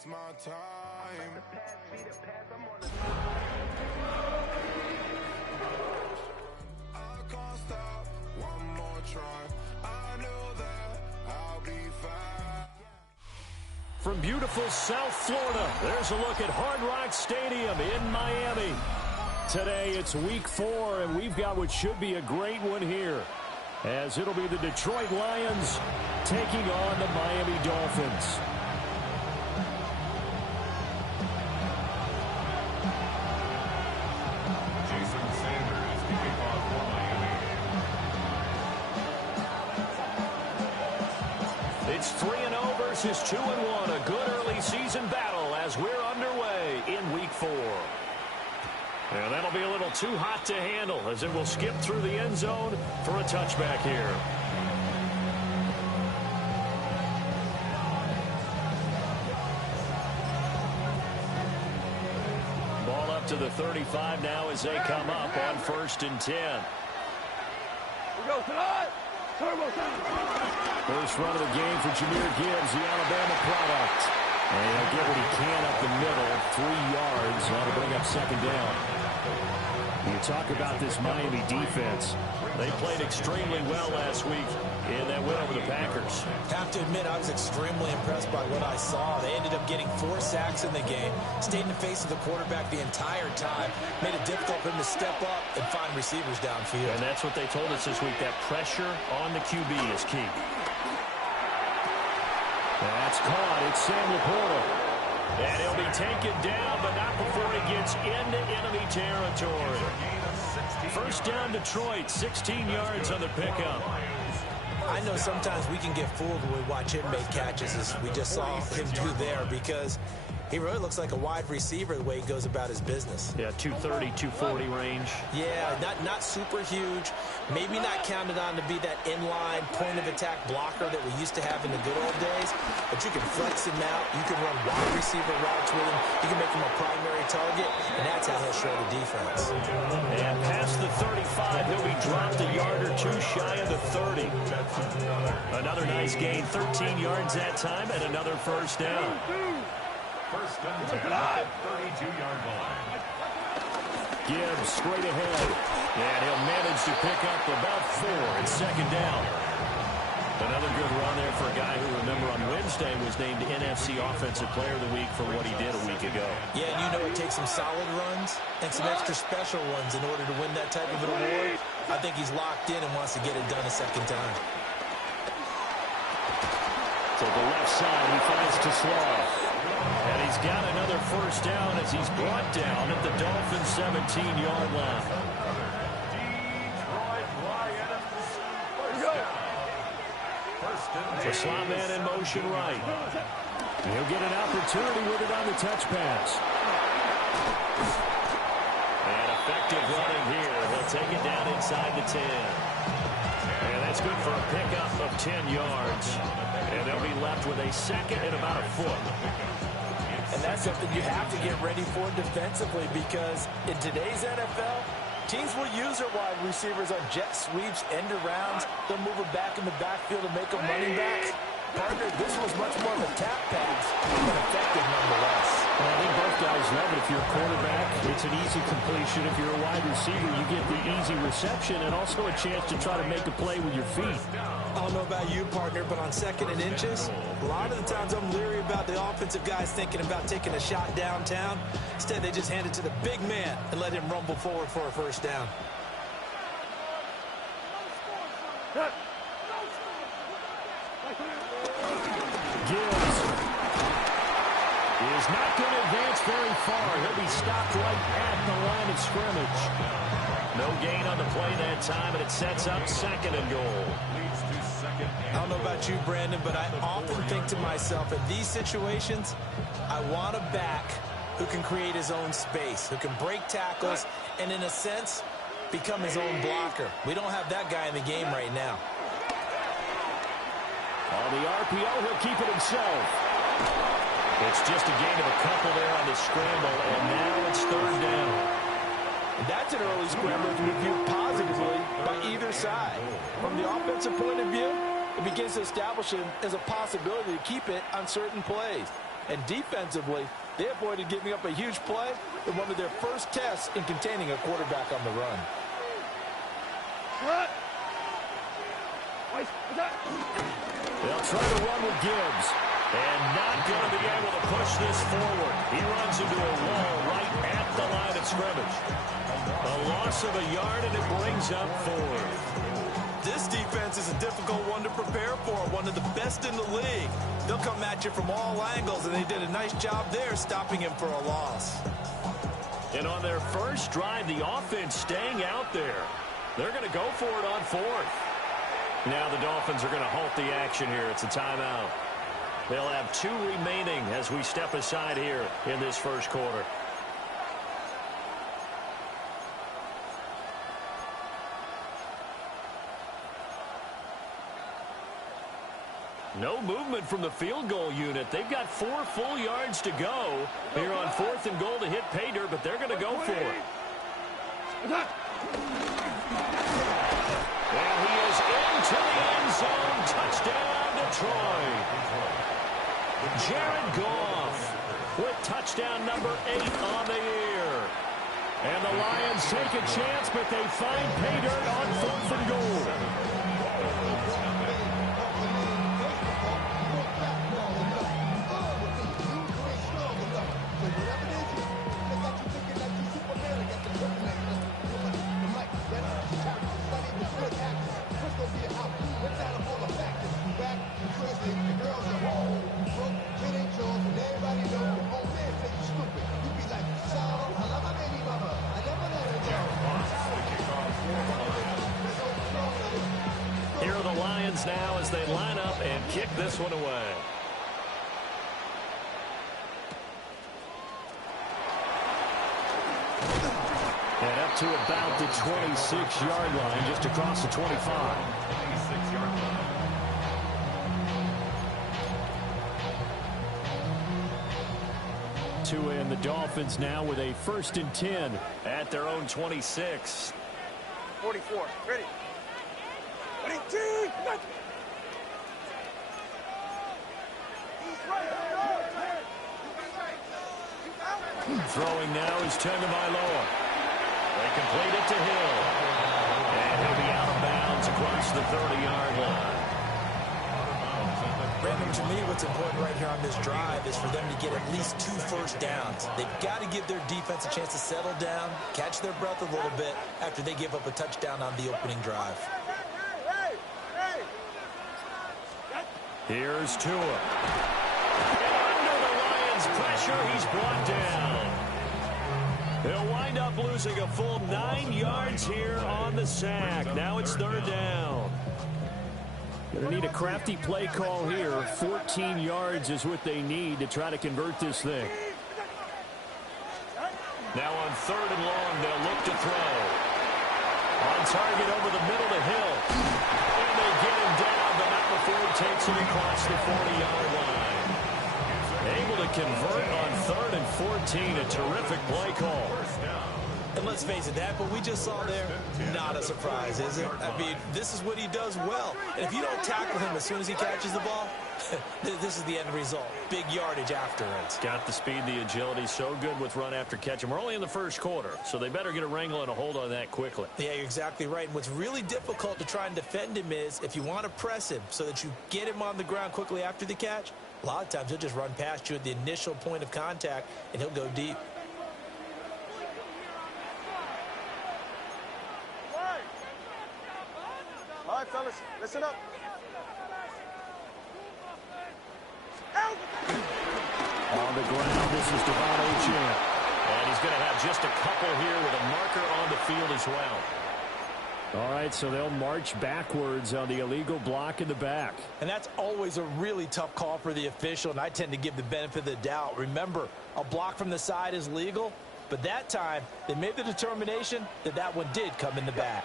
waste my time. I can't stop one more try. I know that I'll be fine. From beautiful South Florida, there's a look at Hard Rock Stadium in Miami. Today it's week 4, and we've got what should be a great one here, as it'll be the Detroit Lions taking on the Miami Dolphins. It's 3-0 versus 2-1, a good early season battle as we're underway in week 4. And that'll be a little too hot to handle as it will skip through the end zone for a touchback here. Ball up to the 35 now as they come up on 1st and 10. We go tonight. First run of the game for Jahmyr Gibbs, the Alabama product. And he'll get what he can up the middle, 3 yards. That'll bring up 2nd down. You talk about this Miami defense. They played extremely well last week in that win over the Packers. Have to admit, I was extremely impressed by what I saw. They ended up getting 4 sacks in the game, stayed in the face of the quarterback the entire time, made it difficult for him to step up and find receivers downfield. And that's what they told us this week, that pressure on the QB is key. That's caught. It's Sam Laporta. And he'll be taken down, but not before he gets into enemy territory. 1st down Detroit, 16 yards on the pickup. I know sometimes we can get fooled when we watch him make catches, as we just saw him do there, because he really looks like a wide receiver the way he goes about his business. Yeah, 230, 240 range. Yeah, not super huge. Maybe not counted on to be that inline point-of-attack blocker that we used to have in the good old days. But you can flex him out. You can run wide receiver routes with him. You can make him a primary target, and that's how he'll show the defense. And past the 35, he'll be dropped a yard or 2 shy of the 30. Another nice gain, 13 yards that time, and another 1st down. 1st and 10 at the 32-yard line. Gibbs straight ahead. And he'll manage to pick up about 4 and 2nd down. Another good run there for a guy who, remember, on Wednesday was named NFC Offensive Player of the Week for what he did a week ago. Yeah, and you know it takes some solid runs and some extra special ones in order to win that type of an award. I think he's locked in and wants to get it done a 2nd time. To the left side, he finds Tesla. And he's got another 1st down as he's brought down at the Dolphins' 17-yard line. Detroit Lions. The slot man in motion right. He'll get an opportunity with it on the touch pass. And effective running here. He'll take it down inside the 10. And that's good for a pickup of 10 yards. And they'll be left with a 2nd and about a foot. And that's something you have to get ready for defensively, because in today's NFL, teams will use their wide receivers on jet sweeps, end arounds. They'll move them back in the backfield and make them running backs. Partner, this was much more of a tap pass, but effective nonetheless. Well, I think both guys love it. If you're a quarterback, it's an easy completion. If you're a wide receiver, you get the easy reception and also a chance to try to make a play with your feet. I don't know about you, partner, but on 2nd and inches, a lot of the times I'm leery about the offensive guys thinking about taking a shot downtown. Instead, they just hand it to the big man and let him rumble forward for a 1st down. Gibbs is not going to advance very far. He'll be stopped right at the line of scrimmage. No gain on the play that time, and it sets up 2nd and goal. I don't know about you, Brandon, but I often think to myself, in these situations, I want a back who can create his own space, who can break tackles, and in a sense, become his own blocker. We don't have that guy in the game right now. On the RPO, he'll keep it himself. It's just a gain of a couple there on the scramble, and now it's 3rd down. And that's an early scramble to be viewed positively by either side. From the offensive point of view, it begins to establish him as a possibility to keep it on certain plays. And defensively, they avoided giving up a huge play in one of their first tests in containing a quarterback on the run. They'll try to run with Gibbs. And not going to be able to push this forward. He runs into a wall right at the line of scrimmage. A loss of a yard, and it brings up 4. This defense is a difficult one to prepare for, one of the best in the league. They'll come at you from all angles, and they did a nice job there stopping him for a loss. And on their first drive, the offense staying out there. They're going to go for it on 4th. Now the Dolphins are going to halt the action here. It's a timeout. They'll have 2 remaining as we step aside here in this first quarter. No movement from the field goal unit. They've got 4 full yards to go here on 4th and goal to hit pay dirt, but they're going to go for it. And he is into the end zone. Touchdown, Detroit. Jared Goff with touchdown number 8 on the year. And the Lions take a chance, but they find pay dirt on 4th and goal. Here are the Lions now as they line up and kick this one away. And up to about the 26-yard line, just across the 25. 26-yard line. Tua and the Dolphins now with a 1st and 10 at their own 26. 44. Ready. 22. Throwing now is Tagovailoa. They complete it to Hill. And he'll be out of bounds across the 30-yard line. Brandon, to me, what's important right here on this drive is for them to get at least 2 first downs. They've got to give their defense a chance to settle down, catch their breath a little bit after they give up a touchdown on the opening drive. Here's Tua. And under the Lions' pressure, he's brought down. They'll wind up losing a full 9 yards here on the sack. Now it's 3rd down. Going to need a crafty play call here. 14 yards is what they need to try to convert this thing. Now on 3rd and long, they'll look to throw. On target over the middle to Hill. And they get him down, but not before he takes it across the 40-yard line. Able to convert on 3rd and 14. A terrific play call. And let's face it, that what we just saw there, not a surprise, is it? I mean, this is what he does well. And if you don't tackle him as soon as he catches the ball, this is the end result. Big yardage afterwards. Got the speed, the agility, so good with run after catch. And we're only in the first quarter, so they better get a wrangle and a hold on that quickly. Yeah, you're exactly right. And what's really difficult to try and defend him is if you want to press him so that you get him on the ground quickly after the catch, a lot of times he'll just run past you at the initial point of contact, and he'll go deep. All right, fellas, listen up. On the ground, this is Devon Achane. And he's going to have just a couple here with a marker on the field as well. All right, so they'll march backwards on the illegal block in the back. And that's always a really tough call for the official, and I tend to give the benefit of the doubt. Remember, a block from the side is legal, but that time they made the determination that that one did come in the back.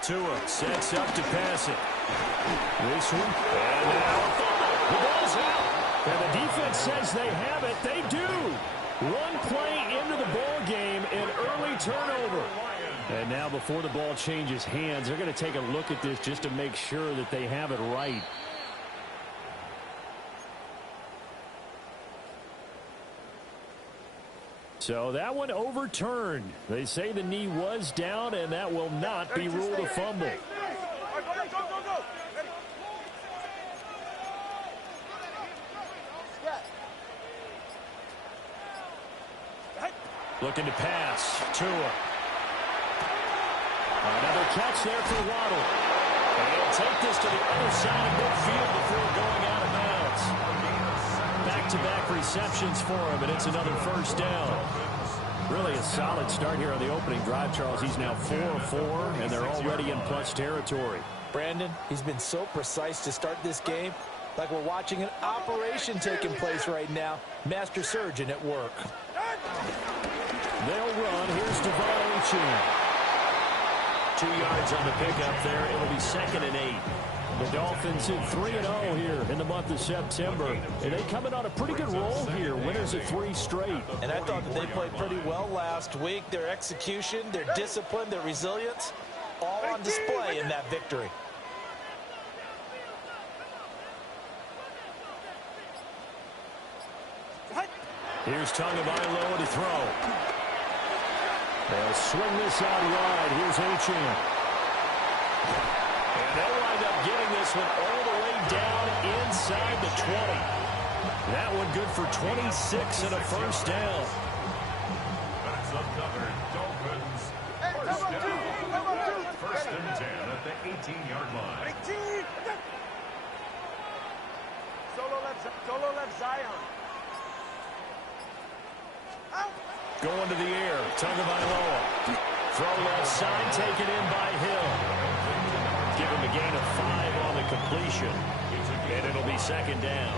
Tua sets up to pass it. This one. And now a fumble. The ball's out. And the defense says they have it. They do. One play into the ball game, an early turnover. And now before the ball changes hands, they're going to take a look at this just to make sure that they have it right. So that one overturned. They say the knee was down, and that will not be ruled a fumble. Looking to pass. Tua. Another catch there for Waddle. And he'll take this to the other side of midfield before going out of bounds. Back-to-back receptions for him, and it's another first down. Really a solid start here on the opening drive, Charles. He's now 4-4, and they're already in plus territory. Brandon, he's been so precise to start this game, like we're watching an operation taking place right now. Master surgeon at work. They'll run. Here's Devon Achane. 2 yards on the pickup there. It'll be 2nd and 8. The Dolphins in 3-0 here in the month of September. And they coming on a pretty good roll here. Winners of 3 straight. And I thought that they played pretty well last week. Their execution, their discipline, their resilience, all on display in that victory. Here's Tagovailoa to throw. They'll swing this out wide. Here's Achane. And they'll wind up getting this one all the way down inside the 20. That one good for 26 and a first down. That's uncovered. Dolphins. First down. First and 10 at the 18-yard line. Solo left Zion. Going to the air. Tagovailoa. Throw left side, taken in by Hill. Give him a gain of 5 on the completion. And it'll be 2nd down.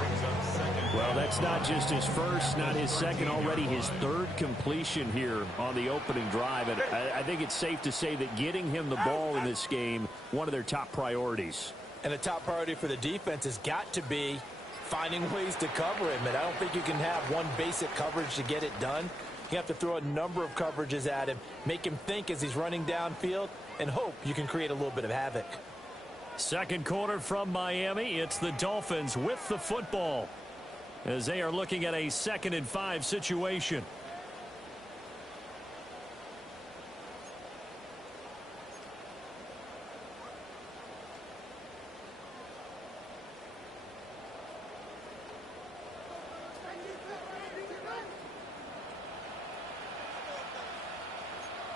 Well, that's not just his first, not his second, already his 3rd completion here on the opening drive. And I think it's safe to say that getting him the ball in this game, one of their top priorities. And the top priority for the defense has got to be finding ways to cover him. And I don't think you can have one basic coverage to get it done. You have to throw a number of coverages at him, make him think as he's running downfield, and hope you can create a little bit of havoc. Second quarter from Miami. It's the Dolphins with the football as they are looking at a 2nd and 5 situation.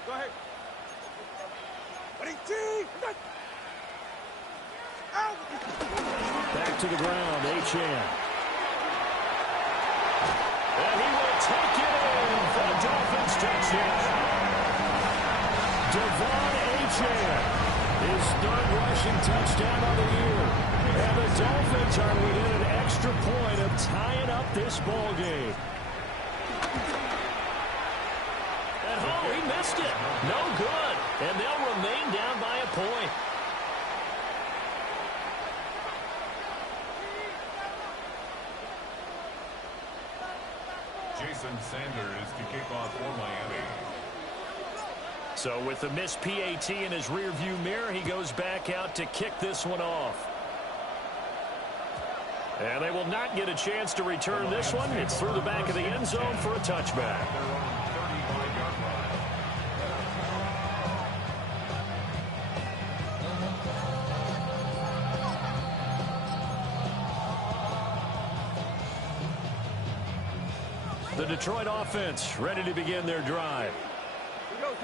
Go ahead. Back to the ground, Achane. And he will take it in for the Dolphins touchdown. Devon Achane, his 3rd rushing touchdown of the year. And the Dolphins are within an extra point of tying up this ball game. And oh, he missed it. No good. And they'll remain down by a point. Jason Sanders to kick off for Miami. So with the missed PAT in his rearview mirror, he goes back out to kick this one off. And they will not get a chance to return this one. It's through the back of the end zone for a touchback. The Detroit offense ready to begin their drive.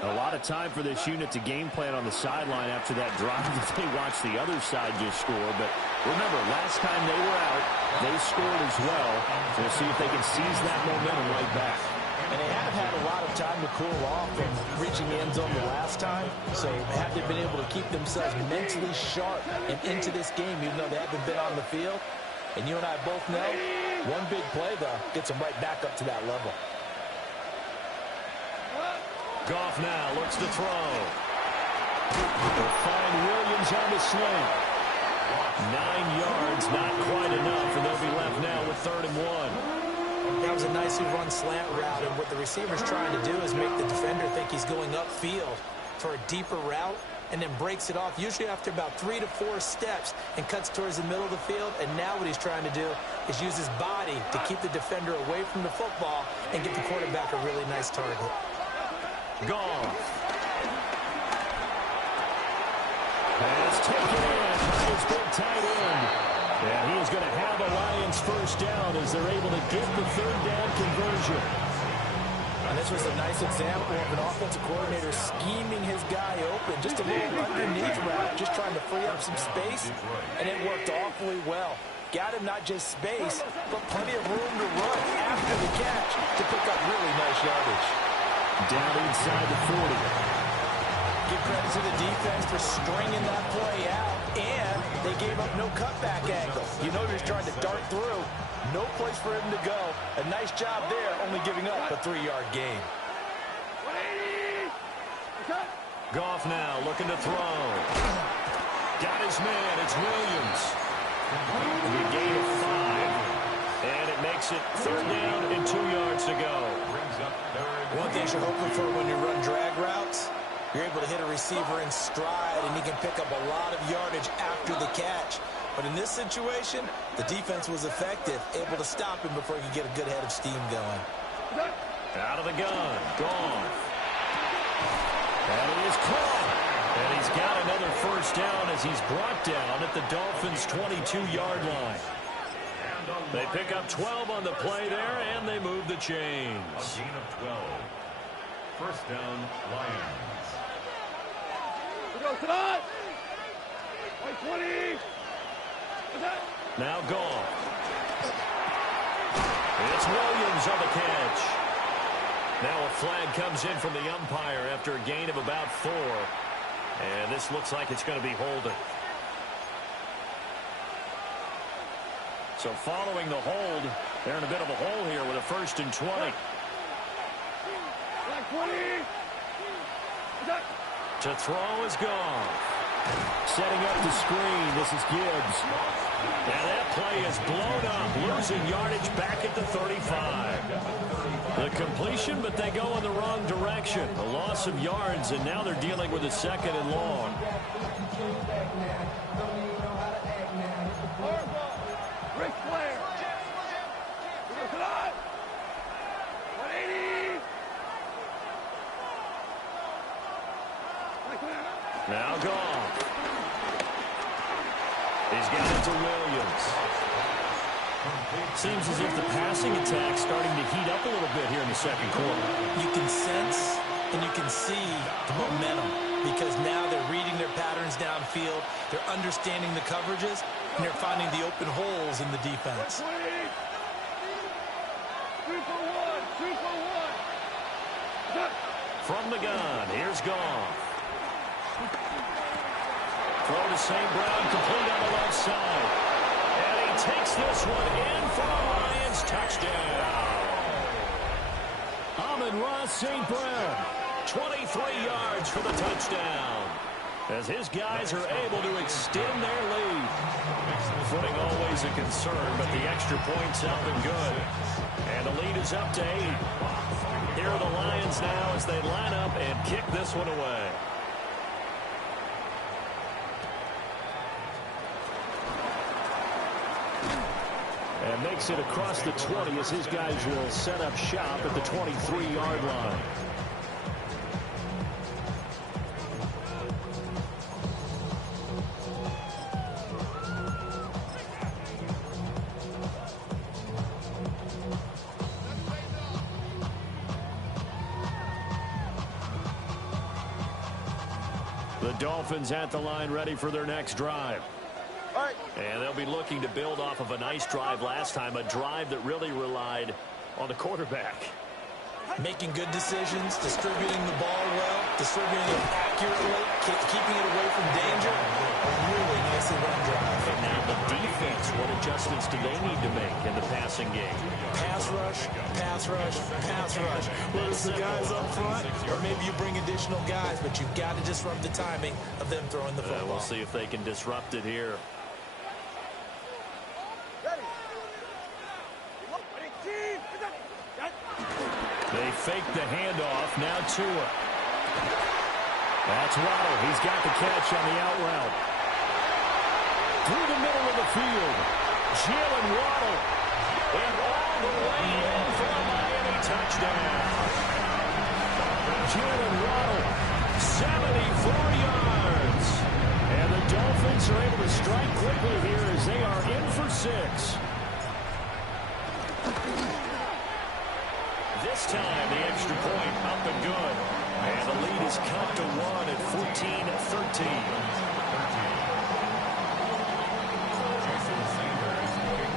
A lot of time for this unit to game plan on the sideline after that drive that they watched the other side just score. But remember, last time they were out, they scored as well. So we'll see if they can seize that momentum right back. And they have had a lot of time to cool off from reaching the end zone the last time. So have they been able to keep themselves mentally sharp and into this game, even though they haven't been on the field? And you and I both know, one big play, though, gets them right back up to that level. Goff now looks to throw. They'll find Williams on the sling. 9 yards, not quite enough, and they'll be left now with 3rd and 1. That was a nicely run slant route, and what the receiver's trying to do is make the defender think he's going upfield for a deeper route, and then breaks it off, usually after about 3 to 4 steps, and cuts towards the middle of the field. And now what he's trying to do is use his body to keep the defender away from the football and give the quarterback a really nice target. Gone. Pass taken in by his big tight end. And he is going to have a Lions first down as they're able to get the 3rd down conversion. And this was a nice example of an offensive coordinator scheming his guy open. Just a little underneath route, just trying to free up some space, and it worked awfully well. Got him not just space, but plenty of room to run after the catch to pick up really nice yardage. Down inside the 40. Give credit to the defense for stringing that play out, and they gave up no cutback angle. You know he's trying to dart through. No place for him to go. A nice job there, only giving up a 3-yard gain. Goff now looking to throw. Got his man. It's Williams. A gain of 5. And it makes it 3rd down and 2 yards to go. One thing you're hoping for when you run drag routes, you're able to hit a receiver in stride, and he can pick up a lot of yardage after the catch. But in this situation, the defense was effective, able to stop him before he could get a good head of steam going. Out of the gun. Gone. And he is caught. And he's got another first down as he's brought down at the Dolphins' 22-yard line. They pick up 12 on the play there, and they move the chains. A gain of 12. First down, Lions. We go tonight. 20. Now gone. It's Williams on the catch. Now a flag comes in from the umpire after a gain of about 4. And this looks like it's going to be holding. So following the hold, they're in a bit of a hole here with a 1st and 20. To throw is gone. Setting up the screen, this is Gibbs. And that play is blown up, losing yardage back at the 35. The completion, but they go in the wrong direction. A loss of yards, and now they're dealing with a 2nd and long. Now gone. He's got it to Williams. Seems as if the passing attack's starting to heat up a little bit here in the 2nd quarter. You can sense and you can see the momentum because now they're reading their patterns downfield, they're understanding the coverages, and they're finding the open holes in the defense. 2 for 1. 2 for 1. From the gun, here's Goff. Throw to St. Brown, complete on the left side. And he takes this one in for a Lions touchdown. Amon-Ra St. Brown, 23 yards for the touchdown. As his guys are able to extend their lead. Footing always a concern, but the extra point's up and good. And the lead is up to 8. Here are the Lions now as they line up and kick this one away. And makes it across the 20 as his guys will set up shop at the 23-yard line. The Dolphins at the line ready for their next drive. And they'll be looking to build off of a nice drive last time, a drive that really relied on the quarterback. Making good decisions, distributing the ball well, distributing it accurately, keeping it away from danger. A really nicely run drive. And now the defense, what adjustments do they need to make in the passing game? Pass rush, pass rush, pass rush. Whether it's the guys up front or maybe you bring additional guys, but you've got to disrupt the timing of them throwing the football. We'll see if they can disrupt it here. fake the handoff. Now Tua. That's Waddle. He's got the catch on the out route. Through the middle of the field. Jalen Waddle. And all the way in for a Miami touchdown. Jalen Waddle, 74 yards. And the Dolphins are able to strike quickly here as they are in for 6. This time, the extra point up and good. And the lead is cut to 1 at 14-13.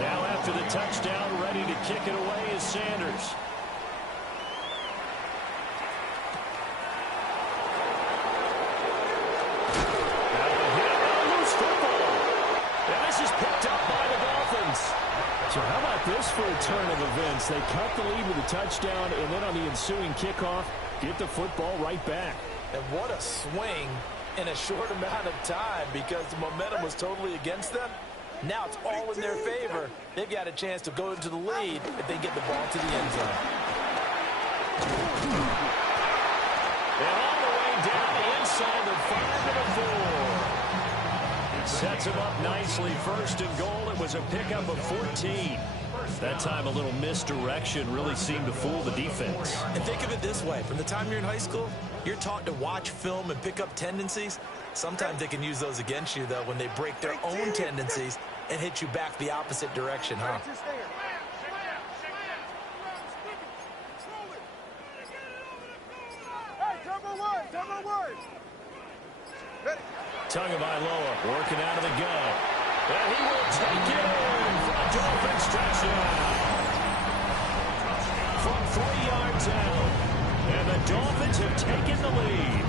Now after the touchdown, ready to kick it away is Sanders. So how about this for a turn of events? They cut the lead with a touchdown, and then on the ensuing kickoff, get the football right back. And what a swing in a short amount of time because the momentum was totally against them. Now it's all in their favor. They've got a chance to go into the lead if they get the ball to the end zone. And all the way down inside the 5 and a 4. Sets him up nicely. First and goal. It was a pickup of 14. That time a little misdirection really seemed to fool the defense. And think of it this way. From the time you're in high school, you're taught to watch film and pick up tendencies. Sometimes they can use those against you, though, when they break their own tendencies and hit you back the opposite direction, huh? Tagovailoa working out of the gun. And he will take it in for a Dolphins touchdown. From 3 yards out. And the Dolphins have taken the lead.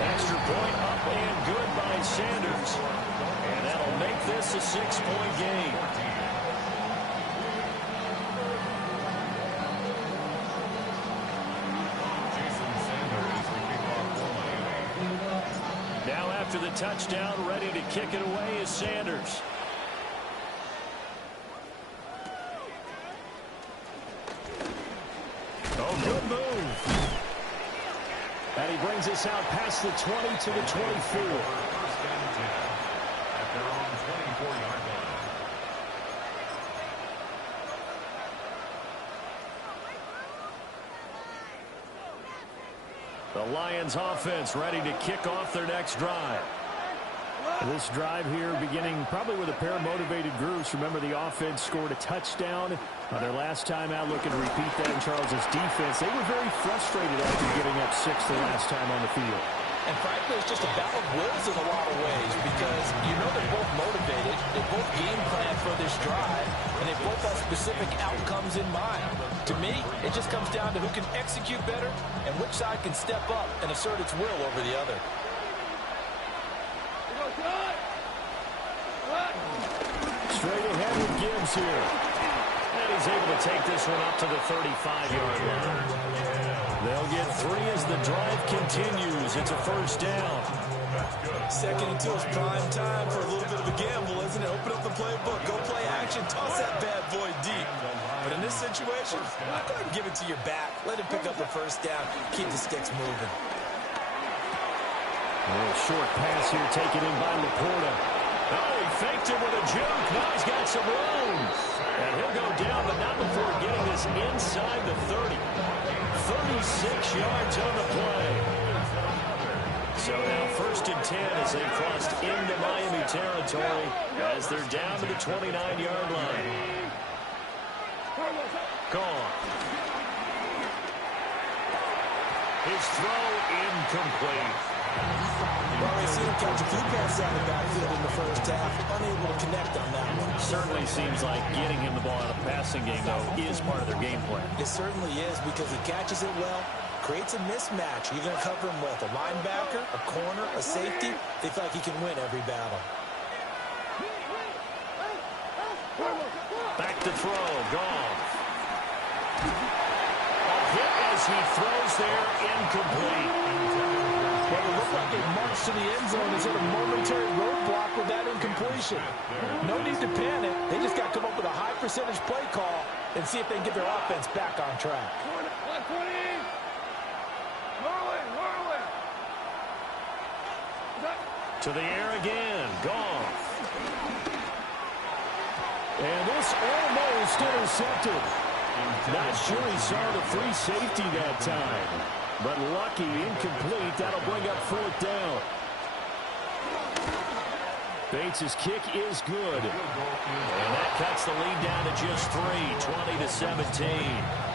Extra point up and good by Sanders. And that'll make this a 6-point game. Now after the touchdown, ready to kick it away is Sanders. Oh, good move. And he brings us out past the 20 to the 24. First and 10 at their own 24-yard line. The Lions offense ready to kick off their next drive. This drive here beginning probably with a pair of motivated groups. Remember, the offense scored a touchdown on their last time out, looking to repeat that in Charles's defense. They were very frustrated after giving up 6 the last time on the field. And frankly, it's just a battle of wills in a lot of ways because you know they're both motivated, they both game plan for this drive, and they both have specific outcomes in mind. To me, it just comes down to who can execute better and which side can step up and assert its will over the other. Straight ahead with Gibbs here. And he's able to take this one up to the 35-yard line. They'll get 3 as the drive continues. It's a first down. Second and 2 is prime time for a little bit of a gamble, isn't it? Open up the playbook, go play action, toss that bad boy deep. But in this situation, go ahead and give it to your back. Let him pick up the first down. Keep the sticks moving. A little short pass here taken in by Laporta. Oh, he faked him with a juke. Now he's got some room. And he'll go down, but not before getting this inside the 30. 36 yards on the play. So now first and 10 as they crossed into Miami territory as they're down to the 29-yard line. Gone. His throw incomplete. Well, they see him catch a few passes out of the backfield in the first half, unable to connect on that one. Certainly seems like getting him the ball in a passing game, though, is part of their game plan. It certainly is because he catches it well, creates a mismatch. You're going to cover him with a linebacker, a corner, a safety. They feel like he can win every battle. Back to throw, Goff. A hit as he throws there, incomplete. Well, it looked like it marched to the end zone and hit a momentary roadblock with that incompletion. No need to panic. They just got to come up with a high percentage play call and see if they can get their offense back on track. To the air again. Gone. And this almost intercepted. Not sure he saw the free safety that time. But lucky, incomplete. That'll bring up 4th down. Bates' kick is good. And that cuts the lead down to just 3, 20-17.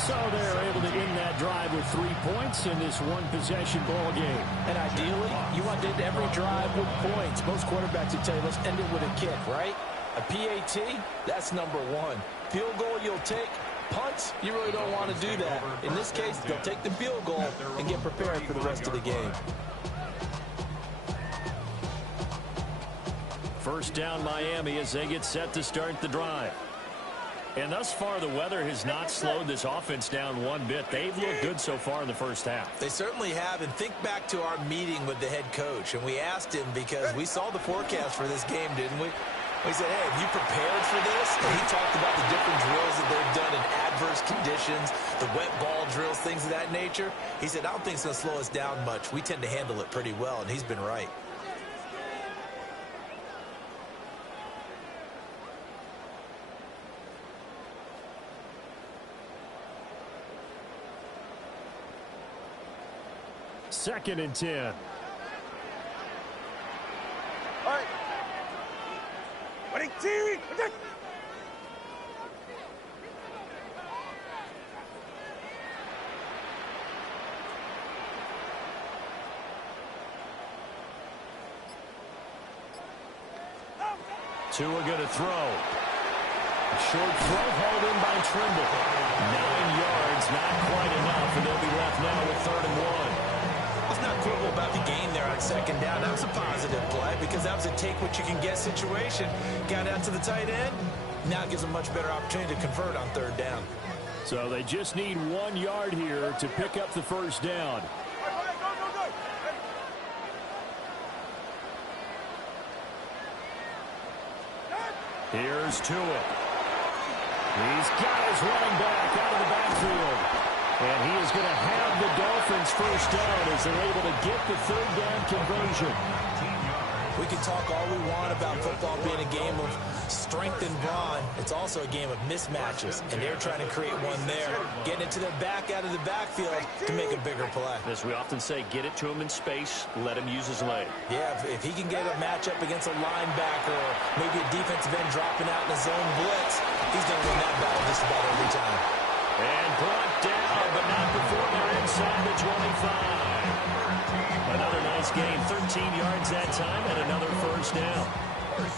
So they're able to end that drive with 3 points in this one-possession ball game. And ideally, you want to end every drive with points. Most quarterbacks would tell you, let's end it with a kick, right? A PAT, that's number 1. Field goal you'll take. Punts, you really don't want to do that. In this case, they'll take the field goal and get prepared for the rest of the game. First down Miami as they get set to start the drive. And thus far, the weather has not slowed this offense down one bit. They've looked good so far in the first half. They certainly have. And think back to our meeting with the head coach. And we asked him because we saw the forecast for this game, didn't we? We said, hey, have you prepared for this? And he talked about the different drills that they've done in adverse conditions, the wet ball drills, things of that nature. He said, I don't think it's going to slow us down much. We tend to handle it pretty well, and he's been right. Second and 10. All right. Ready, team. Attack. Tua going to throw. A short throw hauled in by Trimble. 9 yards, not quite enough, and they'll be left now with 3rd and 1. Let's not quibble about the gain there on 2nd down. That was a positive play because that was a take-what-you-can-get situation. Got out to the tight end. Now it gives them a much better opportunity to convert on 3rd down. So they just need 1 yard here to pick up the first down. Here's Tua. He's got his running back out of the backfield. And he is going to have the Dolphins first down as they're able to get the 3rd down conversion. We can talk all we want about football being a game of strength and brawn. It's also a game of mismatches, and they're trying to create one there, getting it to their back out of the backfield to make a bigger play. As we often say, get it to him in space, let him use his leg. Yeah, if he can get a matchup against a linebacker or maybe a defensive end dropping out in a zone blitz, he's going to win that battle just about every time. And brought down, but not before they're inside the 25. Another nice game, 13 yards that time, and another first down.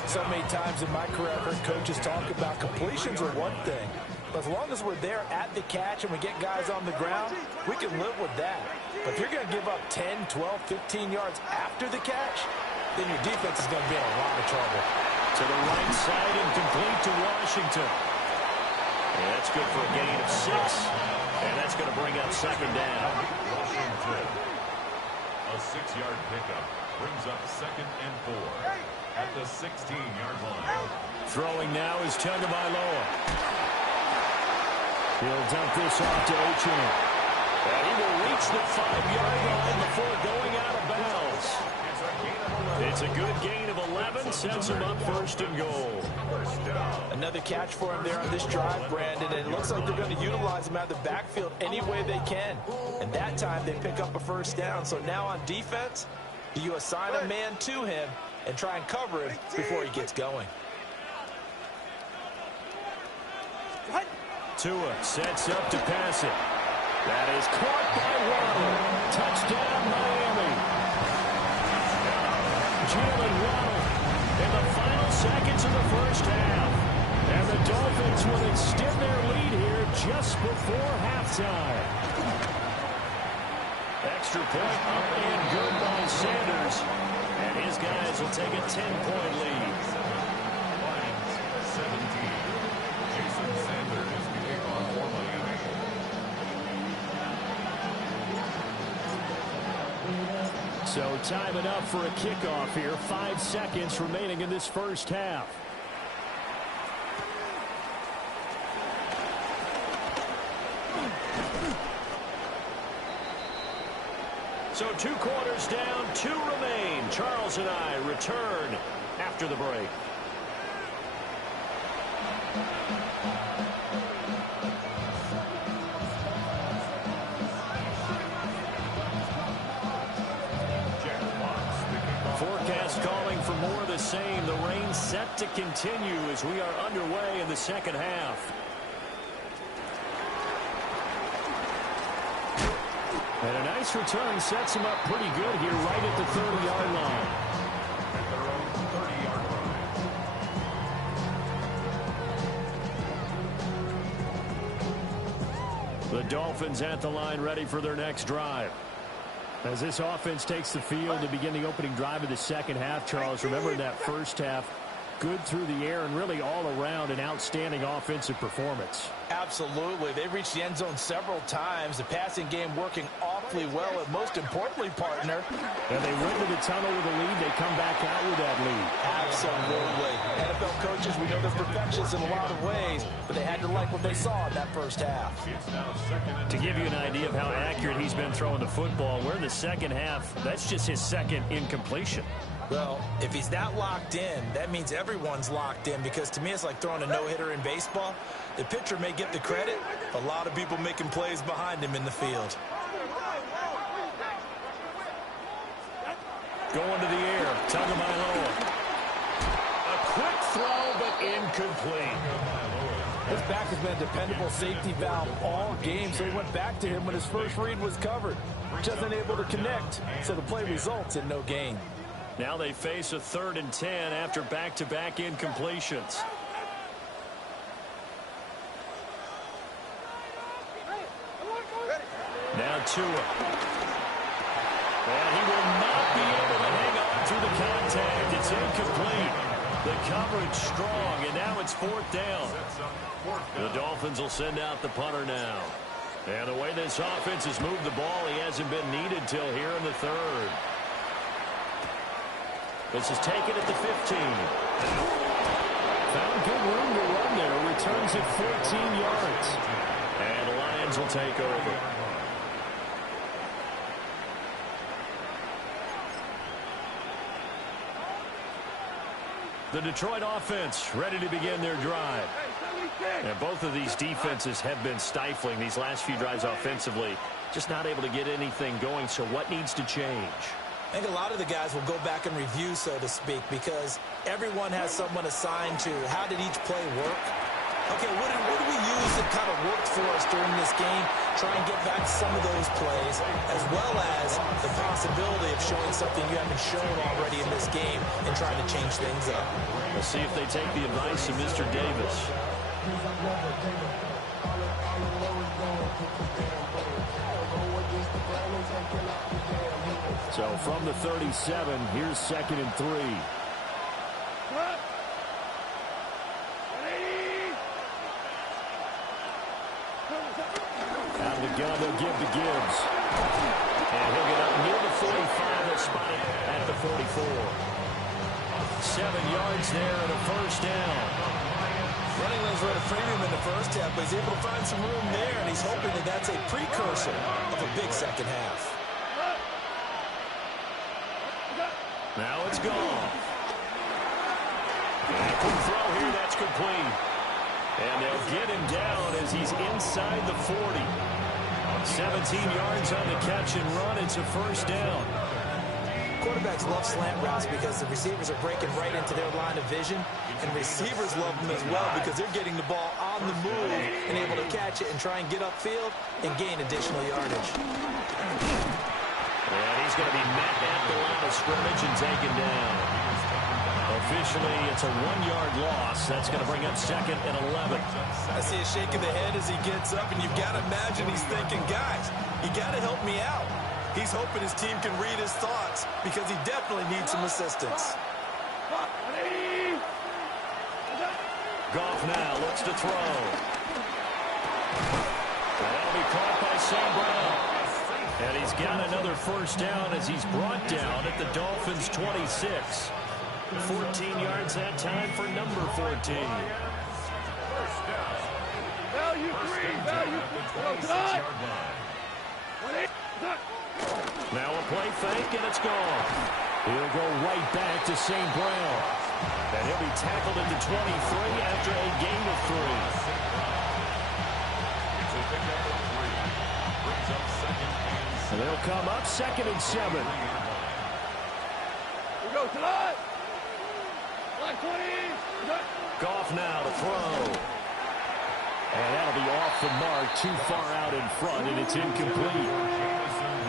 So many times in my career, I've heard coaches talk about completions are one thing. But as long as we're there at the catch and we get guys on the ground, we can live with that. But if you're going to give up 10, 12, 15 yards after the catch, then your defense is going to be in a lot of trouble. To the right side and complete to Washington. And that's good for a gain of 6. And that's going to bring up 2nd down. Washington. A 6-yard pickup brings up 2nd and 4 at the 16-yard line. Throwing now is Tagovailoa. He'll dump this off to Ochane. And he will reach the 5-yard line before going out of bounds. It's a good gain of 11, sets him up 1st and goal. Another catch for him there on this drive, Brandon, and it looks like they're going to utilize him out of the backfield any way they can. And that time they pick up a first down. So now on defense, do you assign a man to him and try and cover him before he gets going? Tua sets up to pass it. That is caught by Waddle. Touchdown, Miami. Jalen Waddle in the final seconds of the first half. And the Dolphins will extend their lead here just before halftime. Extra point up and good by Sanders. And his guys will take a 10-point lead. Lions 17. Jason Sanders is the kicker for Miami. So time it up for a kickoff here. 5 seconds remaining in this first half. So 2 quarters down, 2 remain. Charles and I return after the break. Forecast calling for more of the same. The rain set to continue as we are underway in the second half. And a nice return sets him up pretty good here right at the 30-yard line. At their own 30-yard line. The Dolphins at the line ready for their next drive. As this offense takes the field to begin the opening drive of the second half, Charles, remember in that first half, good through the air and really all around an outstanding offensive performance. Absolutely. They've reached the end zone several times. The passing game working awfully well, and most importantly, partner. And they went to the tunnel with a lead. They come back out with that lead. Absolutely. NFL coaches, we know they're perfectionists in a lot of ways, but they had to like what they saw in that first half. To give you an idea of how accurate he's been throwing the football, we're in the second half. That's just his second incompletion. Well, if he's that locked in, that means everyone's locked in, because to me it's like throwing a no-hitter in baseball. The pitcher may get the credit, a lot of people making plays behind him in the field. Going to the air, Tagovailoa. A quick throw, but incomplete. This back has been a dependable safety valve all game, so he went back to him when his first read was covered. Just unable to connect, so the play results in no gain. Now they face a 3rd and 10 after back-to-back incompletions. Now Tua. And he will not be able to hang on through the contact. It's incomplete. The coverage strong, and now it's 4th down. The Dolphins will send out the punter now. And the way this offense has moved the ball, he hasn't been needed till here in the 3rd. This is taken at the 15. Found good room to run there. Returns at 14 yards. And the Lions will take over. The Detroit offense ready to begin their drive. And both of these defenses have been stifling these last few drives offensively. Just not able to get anything going. So what needs to change? I think a lot of the guys will go back and review, so to speak, because everyone has someone assigned to how did each play work. Okay, what did we use that kind of worked for us during this game? Try and get back some of those plays, as well as the possibility of showing something you haven't shown already in this game and trying to change things up. We'll see if they take the advice of Mr. Davis. So from the 37, here's 2nd and 3. Out of the gun, they'll give to Gibbs. And he'll get up near the 45. They'll spot it at the 44. 7 yards there and a 1st down. Running lanes were at a premium in the first half, but he's able to find some room there, and he's hoping that that's a precursor of a big second half. Now it's gone. And a quick throw here, that's complete. And they'll get him down as he's inside the 40. 17 yards on the catch and run. It's a 1st down. Quarterbacks love slant routes because the receivers are breaking right into their line of vision, and receivers love them as well because they're getting the ball on the move and able to catch it and try and get upfield and gain additional yardage. And he's going to be met at the line of scrimmage and taken down. Officially, it's a 1-yard loss. That's going to bring up 2nd and 11. I see a shake of the head as he gets up, and you've got to imagine he's thinking, guys, you got to help me out. He's hoping his team can read his thoughts because he definitely needs some assistance. Goff now looks to throw. That'll be caught by Sam Brown. And he's got another first down as he's brought down at the Dolphins' 26. 14 yards that time for number 14. Value 3, value 4. Now a play fake, and it's gone. He'll go right back to St. Brown. And he'll be tackled into 23 after a gain of 3. And they'll come up 2nd and 7. We go tonight. Like 20. Goff now to throw. And that'll be off the mark, too far out in front, and it's incomplete.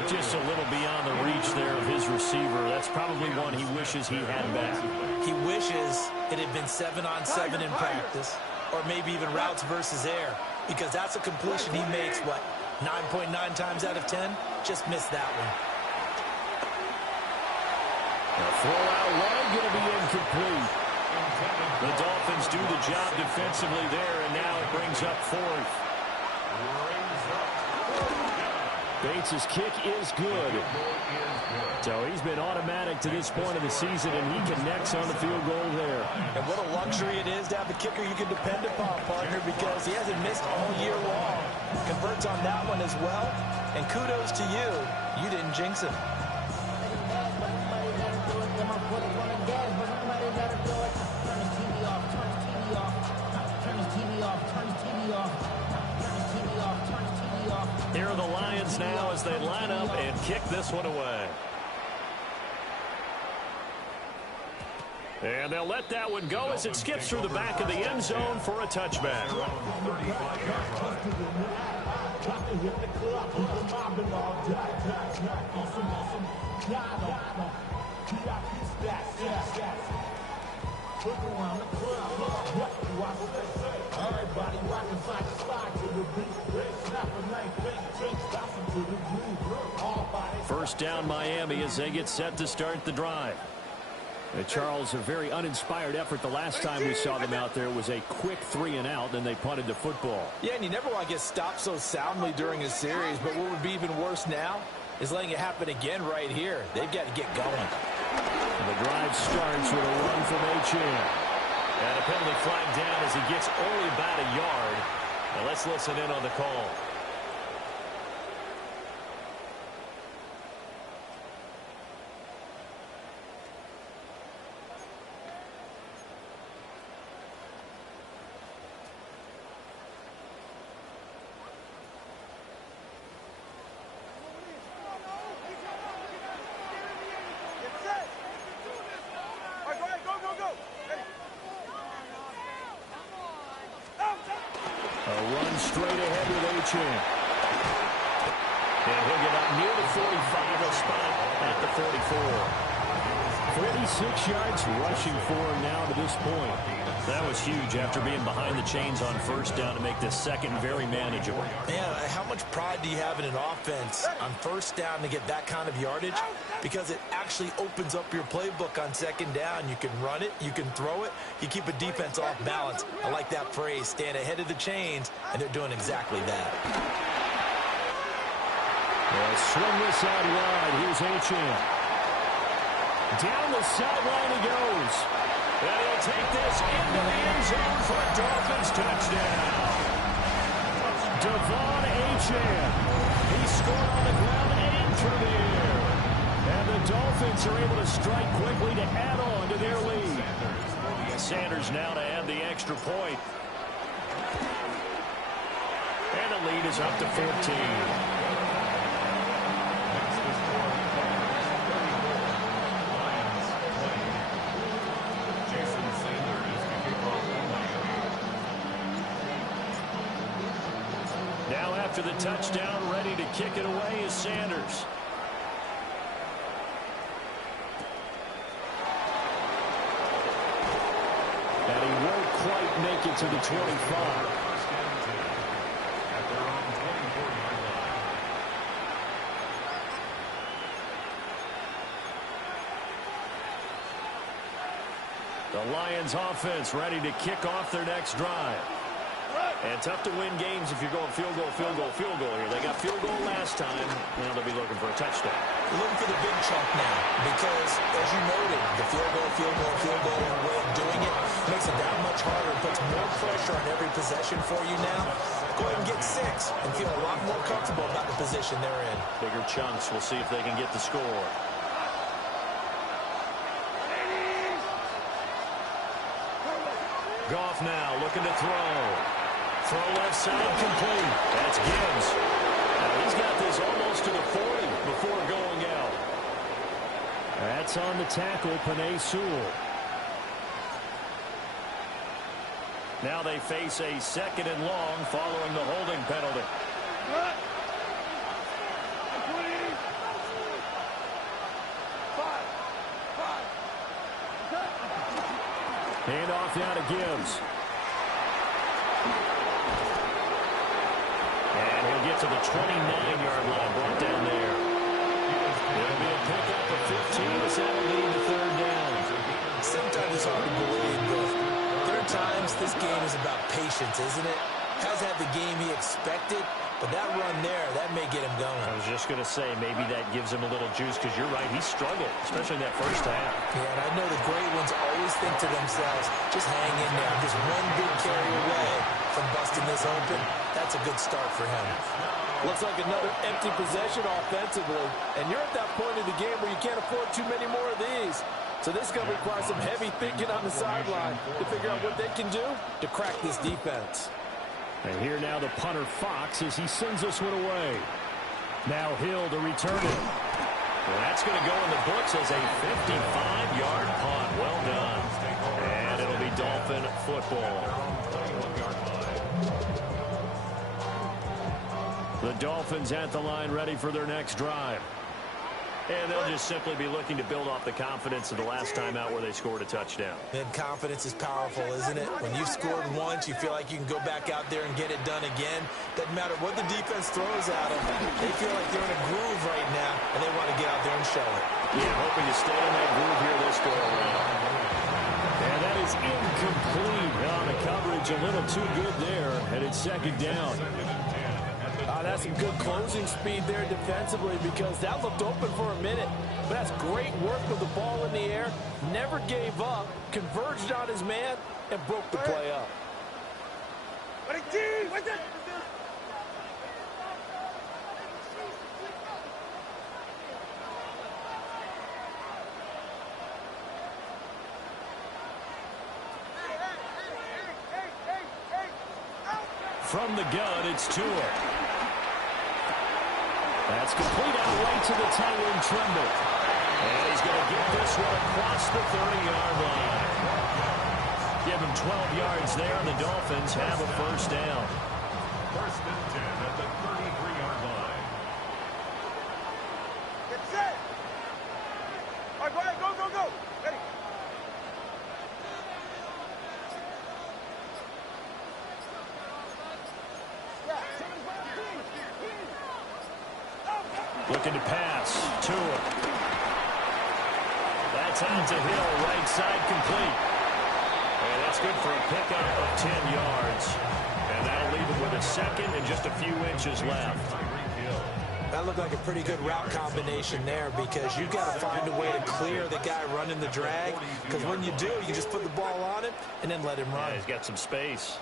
Just a little beyond the reach there of his receiver. That's probably one he wishes he had back. He wishes it had been 7-on-7 in practice, or maybe even routes versus air, because that's a completion he makes, what, 9.9 times out of 10? Just missed that one. The throw out wide, going to be incomplete. The Dolphins do the job defensively there, and now it brings up 4th. Bates' kick is good. So he's been automatic to this point of the season, and he connects on the field goal there. And what a luxury it is to have a kicker you can depend upon, partner, because he hasn't missed all year long. Converts on that one as well, and kudos to you. You didn't jinx him. Here are the Lions now as they line up and kick this one away. And they'll let that one go as it skips through the back of the end zone for a touchback. First down Miami as they get set to start the drive. Charles, a very uninspired effort the last time we saw them out there. Was a quick 3-and-out, then they punted the football. Yeah, and you never want to get stopped so soundly during a series, but what would be even worse now is letting it happen again right here. They've got to get going. And the drive starts with a run from Achane. And a penalty flag down as he gets only about a yard. Now let's listen in on the call. Straight ahead with Achane. And he'll get up near the 45. He'll spot at the 44. 46 yards rushing for him now to this point. That was huge after being behind the chains on first down to make this second very manageable. Man, how much pride do you have in an offense on first down to get that kind of yardage? Because it actually opens up your playbook on second down. You can run it, you can throw it, you keep a defense off balance. I like that phrase, stand ahead of the chains, and they're doing exactly that. They'll swing this out wide. Here's Achane. Down the sideline he goes. And he'll take this into the end zone for a Dolphins touchdown. Devon Achane. He scored on the ground and through the air. And the Dolphins are able to strike quickly to add on to their lead. Sanders now to add the extra point. And the lead is up to 14. After the touchdown, ready to kick it away is Sanders. And he won't quite make it to the 25. The Lions offense ready to kick off their next drive. And tough to win games if you're going field goal, field goal, field goal here. They got field goal last time. Now they'll be looking for a touchdown. You're looking for the big chunk now because, as you noted, the field goal, way of doing it makes it that much harder. It puts more pressure on every possession for you now. Go ahead and get 6 and feel a lot more comfortable about the position they're in. Bigger chunks. We'll see if they can get the score. Goff now looking to throw. Throw left side complete. That's Gibbs. Now he's got this almost to the 40 before going out. That's on the tackle, Penei Sewell. Now they face a 2nd and long following the holding penalty. Hand off now to Gibbs. And he'll get to the 29-yard line, brought down there. It'll be a pickup of 15, so that'll lead to 3rd down. Sometimes it's hard to believe, but there are times this game is about patience, isn't it? Has had the game he expected, but that run there, that may get him going. I was just going to say, maybe that gives him a little juice, because you're right, he struggled, especially in that first half. Yeah, and I know the great ones always think to themselves, just hang in there. I'm just one big carry away from busting this open. That's a good start for him. Looks like another empty possession offensively. And you're at that point in the game where you can't afford too many more of these. So this is going to require some heavy thinking on the sideline to figure out what they can do to crack this defense. And here now the punter Fox as he sends this one away. Now Hill to return it. Well, that's going to go in the books as a 55-yard punt. Well done. And it'll be Dolphin football. The Dolphins at the line ready for their next drive. And they'll just simply be looking to build off the confidence of the last time out where they scored a touchdown. And confidence is powerful, isn't it? When you've scored once, you feel like you can go back out there and get it done again. Doesn't matter what the defense throws at them. They feel like they're in a groove right now, and they want to get out there and show it. Yeah, hoping to stay in that groove here this go around. And that is incomplete on the coverage. A little too good there, and it's 2nd down. That's some good closing speed there defensively because that looked open for a minute. But that's great work with the ball in the air. Never gave up, converged on his man, and broke the play up. From the gun, it's Tua. That's complete out right to the Tyrone Tremble. And he's going to get this one across the 30-yard line. Give him 12 yards there, and the Dolphins have a 1st down. 1st and 10 at the 33-yard line. Get set. All right, go ahead, go. Ready. Looking to pass. Tua. That's out to Hill. Right side complete. And that's good for a pickup of 10 yards. And that'll leave him with a 2nd and just a few inches left. That looked like a pretty good route combination there because you've got to find a way to clear the guy running the drag. Because when you do, you just put the ball on him and then let him run. Yeah, he's got some space.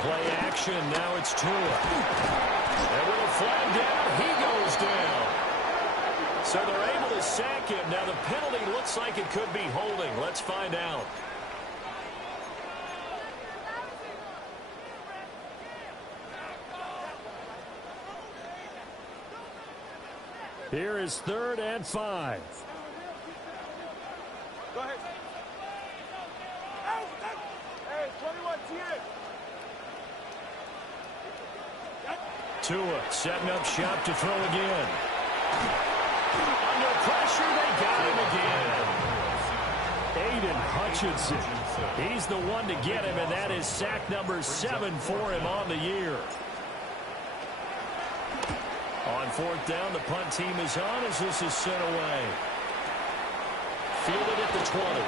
Play action. Now it's Tua. And with a flag down, he goes down. So they're able to sack him. Now the penalty looks like it could be holding. Let's find out. Here is 3rd and 5. Go ahead. Hey, 21, TN. Tua setting up shop to throw again. Under pressure, they got him again. Aiden Hutchinson. He's the one to get him, and that is sack number 7 for him on the year. On 4th down, the punt team is on as this is sent away. Fielded at the 20.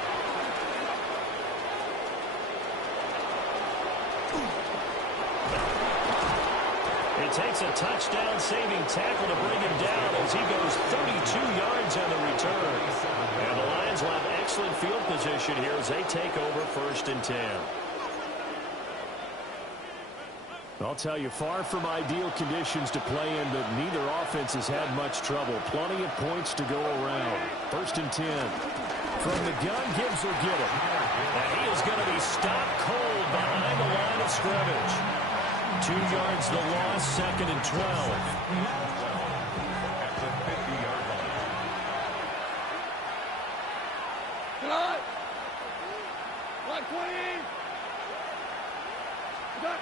takes a touchdown-saving tackle to bring him down as he goes 32 yards on the return. And the Lions will have excellent field position here as they take over 1st and 10. I'll tell you, far from ideal conditions to play in, but neither offense has had much trouble. Plenty of points to go around. 1st and 10. From the gun, Gibbs will get it. And he is going to be stopped cold behind the line of scrimmage. 2 yards the loss, 2nd and 12. At the 50-yard line. Cut! 120! Cut!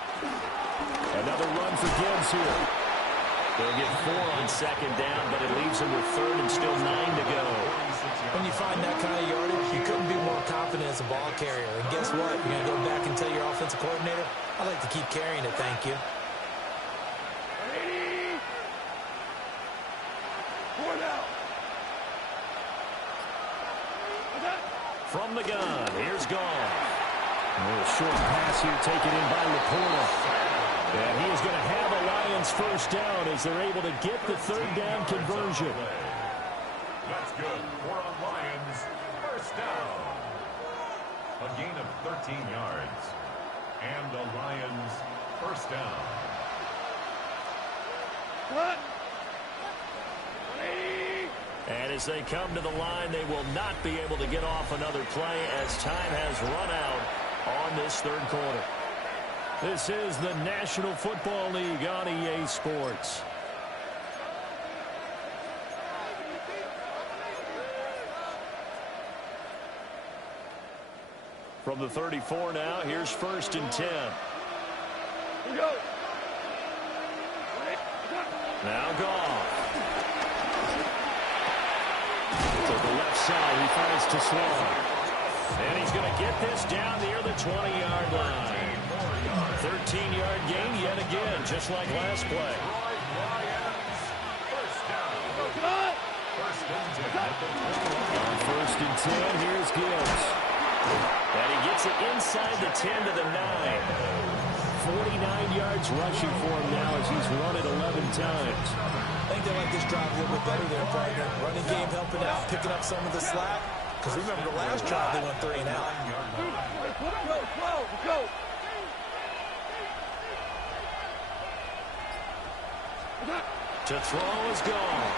Another run for Gibbs here. They'll get 4 on 2nd down, but it leaves them with 3rd and still 9 to go. When you find that kind of yardage, you couldn't be more confident as a ball carrier. And guess what? You're going to go back and tell your offensive coordinator, I'd like to keep carrying it, thank you. 80! 4 down! From the gun, here's Gone. A little short pass here taken in by Laporta. And he is going to have a Lions 1st down as they're able to get the 3rd down conversion. That's good. 4 on Lions. 1st down. A gain of 13 yards. And the Lions 1st down. Cut! 180! And as they come to the line, they will not be able to get off another play as time has run out on this 3rd quarter. This is the National Football League on EA Sports. From the 34 now, here's 1st and 10. Here we go! Now Goff. To the left side, he finds to Sloan. And he's going to get this down near the 20-yard line. 13-yard gain yet again, just like last play. On 1st and 10, here's Gibbs. And he gets it inside the 10 to the 9. 49 yards rushing for him now as he's run it 11 times. I think they like this drive a little bit better there, partner. Running game helping out, picking up some of the slack. Because remember the last drive, they went 3 and out. Go! To throw is Gone.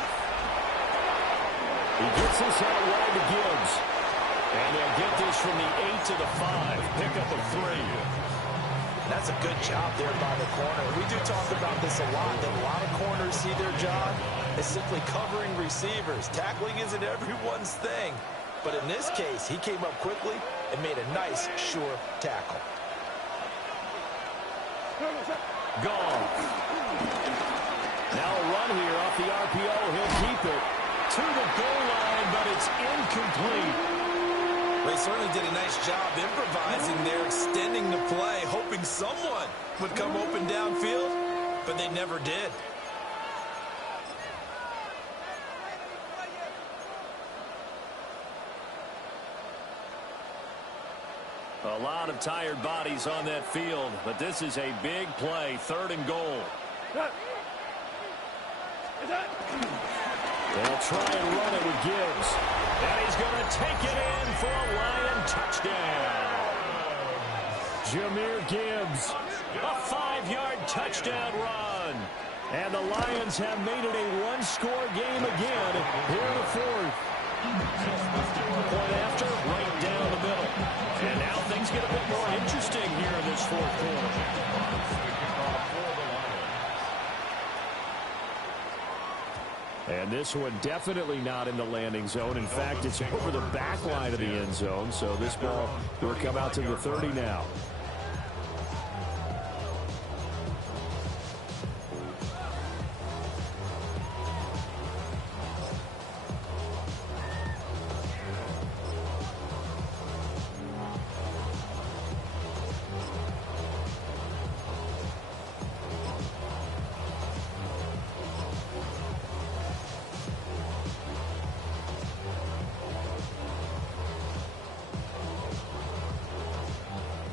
He gets this out wide to Gibbs. And they'll get this from the 8 to the 5. Pick up a 3. That's a good job there by the corner. We do talk about this a lot, that a lot of corners see their job as simply covering receivers. Tackling isn't everyone's thing. But in this case, he came up quickly and made a nice, sure tackle. Gone. Now a run here off the RPO. He'll keep it to the goal line, but it's incomplete. They certainly did a nice job improvising there, extending the play, hoping someone would come open downfield, but they never did. A lot of tired bodies on that field, but this is a big play, 3rd and goal. They'll try and run it with Gibbs. And he's going to take it in for a Lion touchdown. Jahmyr Gibbs, a 5-yard touchdown run. And the Lions have made it a one-score game again here in the 4th. Point after, right down the middle. And now things get a bit more interesting here in this 4th quarter. And this one definitely not in the landing zone. In fact, it's over the back line of the end zone. So this ball will come out to the 30 now.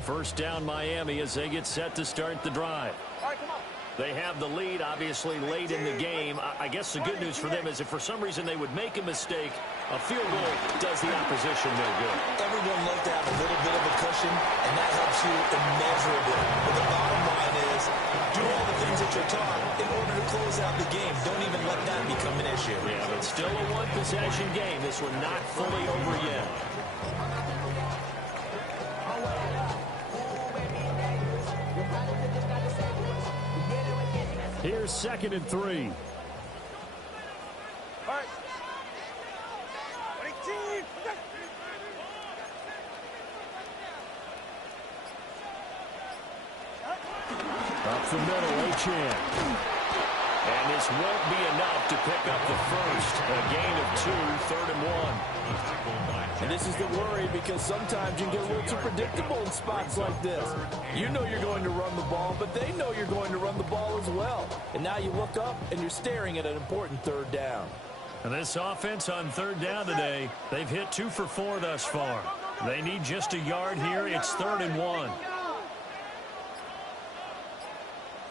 First down Miami as they get set to start the drive. All right, come on. They have the lead, obviously, late in the game. I guess the good news for them is if for some reason they would make a mistake, a field goal does the opposition no good. Everyone loves to have a little bit of a cushion, and that helps you immeasurably. But the bottom line is, do all the things that you're taught in order to close out the game. Don't even let that become an issue. Yeah, but still a one-possession game. This one not fully over yet. Here's 2nd and 3. Up the middle, Achane. And this won't be enough to pick up the first. A gain of 2, 3rd and 1. And this is the worry because sometimes you can get a little too predictable in spots like this. You know you're going to run the ball, but they know you're going to run the ball as well. And now you look up and you're staring at an important 3rd down. And this offense on 3rd down today, they've hit 2 for 4 thus far. They need just a yard here. It's 3rd and 1.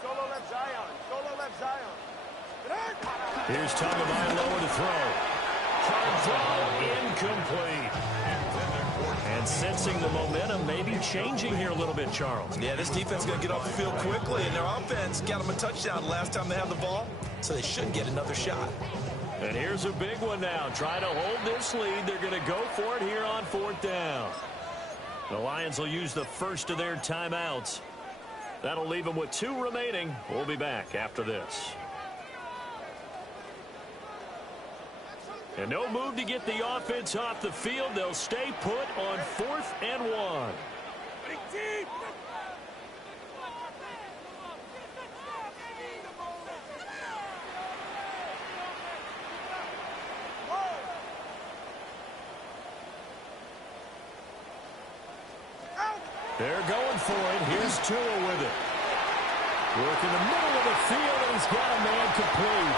Solo left Zion. Solo left Zion. Here's Tagovailoa to throw. Hard throw, incomplete. And sensing the momentum, maybe changing here a little bit, Charles. Yeah, this defense is going to get off the field quickly, and their offense got them a touchdown last time they had the ball, so they should get another shot. And here's a big one now. Trying to hold this lead. They're going to go for it here on 4th down. The Lions will use the first of their timeouts. That'll leave them with 2 remaining. We'll be back after this. And no move to get the offense off the field. They'll stay put on 4th and 1. They're going for it. Here's Tua with it. Work in the middle of the field, and he's got a man complete.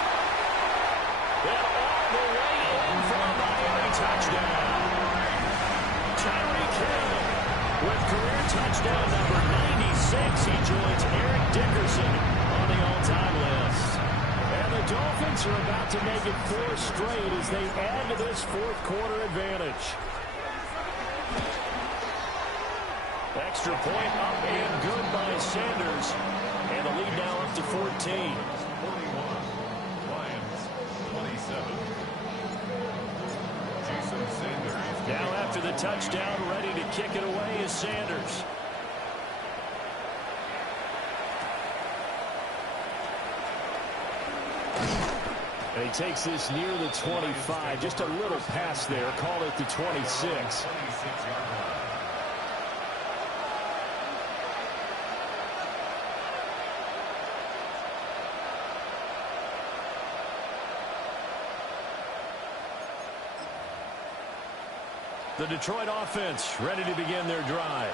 And all the way in for a Miami touchdown. Tyreek Hill with career touchdown number 96. He joins Eric Dickerson on the all-time list. And the Dolphins are about to make it 4 straight as they add to this 4th quarter advantage. Extra point up and good by Sanders. And the lead now up to 14. 41. Lions 27. Jason Sanders. Now after the touchdown, ready to kick it away is Sanders. And he takes this near the 25. Just a little pass there. Call it the 26. 26-yard line. The Detroit offense ready to begin their drive.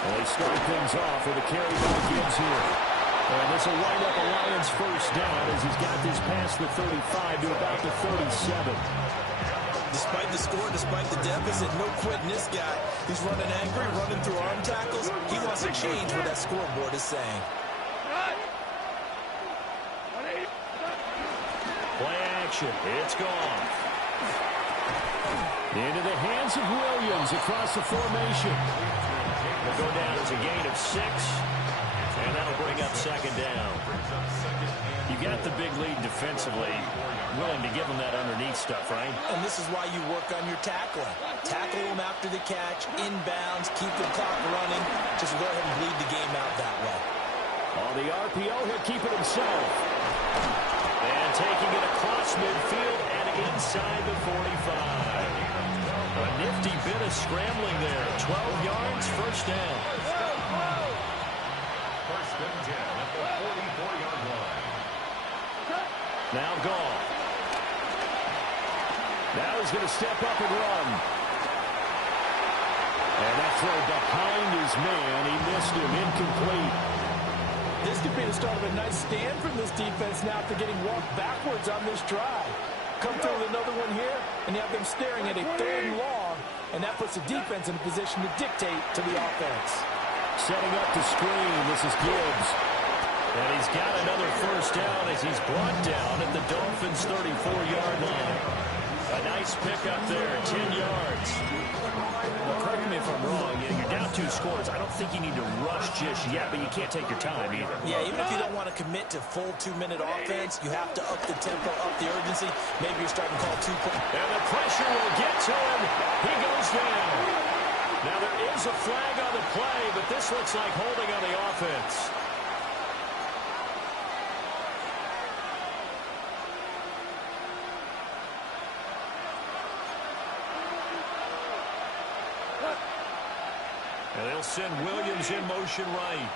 And they start things off with a carry by Gibbs here. And this will wind up a Lions first down as he's got this past the 35 to about the 37. Despite the score, despite the deficit, no quitting this guy. He's running angry, running through arm tackles. He wants to change what that scoreboard is saying. Play action. It's gone. Into the hands of Williams across the formation. Will go down as a gain of 6. And that'll bring up 2nd down. You got the big lead defensively. Willing to give them that underneath stuff, right? And this is why you work on your tackling. Tackle them after the catch, inbounds, keep the clock running. Just go ahead and bleed the game out that way. On the RPO, he'll keep it himself. And taking it across midfield and inside the 45. A nifty bit of scrambling there. 12 yards, first down. First and 10 at the 44-yard line. Now gone. Now he's going to step up and run. And that throw behind his man. He missed him. Incomplete. This could be the start of a nice stand from this defense now after getting walked backwards on this drive. Come through with another one here, and you have them staring at a 3rd and long and that puts the defense in a position to dictate to the offense. Setting up the screen, this is Gibbs. And he's got another first down as he's brought down at the Dolphins' 34-yard line. A nice pickup there, 10 yards. Well, correct me if I'm wrong. You're down 2 scores. I don't think you need to rush just yet, but you can't take your time either. Yeah, even if you don't want to commit to full 2-minute offense, you have to up the tempo, up the urgency. Maybe you're starting to call 2 points. And the pressure will get to him. He goes down. Now, there is a flag on the play, but this looks like holding on the offense. And they'll send Williams in motion right.